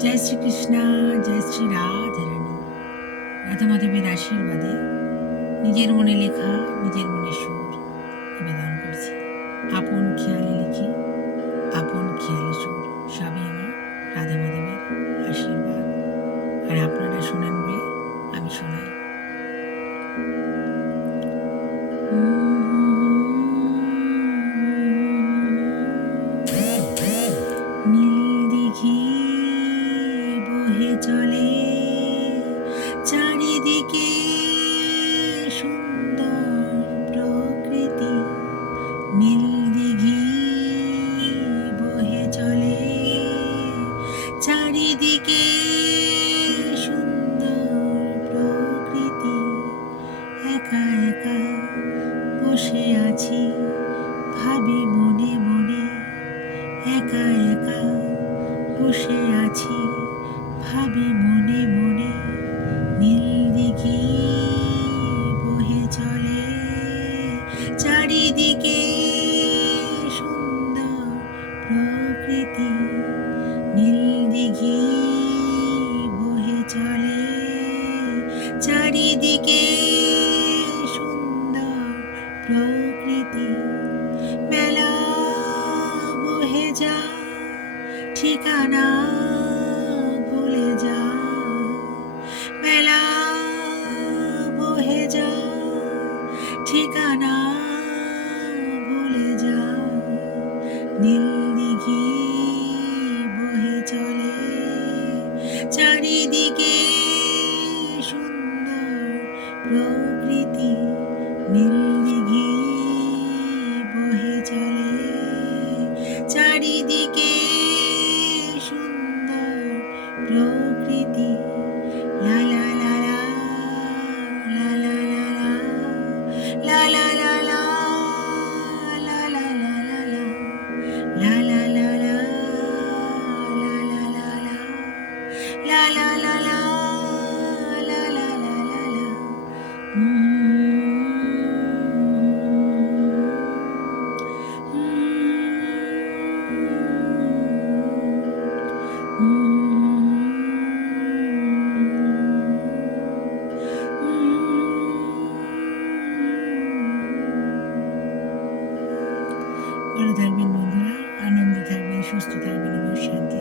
জয় শ্রীকৃষ্ণ, জয় শ্রী রাধারানী। রাধা মাধবের আশীর্বাদে নিজের মনে লেখা, নিজের মনে সুর নিবেদন করছি। আপন খেয়ালে লিখি, আপন খেয়ালে সুর, সবই আমার রাধা মাধবের আশীর্বাদ। আর আপনারা শোনেন বলে আমি শোনাই। নীল দিঘি বহে চলে, চারিদিকে সুন্দর প্রকৃতি। নীল দিঘি বহে চলে, চারিদিকে সুন্দর প্রকৃতি। একা একা বসে আছি, ভাবি মনে মনে। একা একা বসে আছি, ভাবি মনে মনে। নীল দিঘি বহে চলে, চারিদিকে সুন্দর প্রকৃতি। নীল দিঘি বহে চলে, চারিদিকে সুন্দর প্রকৃতি। মেলা বহে যা, ঠিকানা ভুলে যা। মেলা বহে যা, ঠিকানা ভুলে যা। নীল দিঘি বহে চলে, চারিদিকে সুন্দর প্রকৃতি। নীল দিঘি বহে চলে, চারিদিকে সুন্দর প্রকৃতি। লা লা লা লা, লা লা লা লা, লা লা লা লা, লা লা লা লা লা, লা লা লা লা, লা লা লা লা, লা লা লা লা, লা লা লা লা লা। ভালো থাকবেন বন্ধুরা, আনন্দে থাকবেন, সুস্থ থাকবেন এবং শান্তি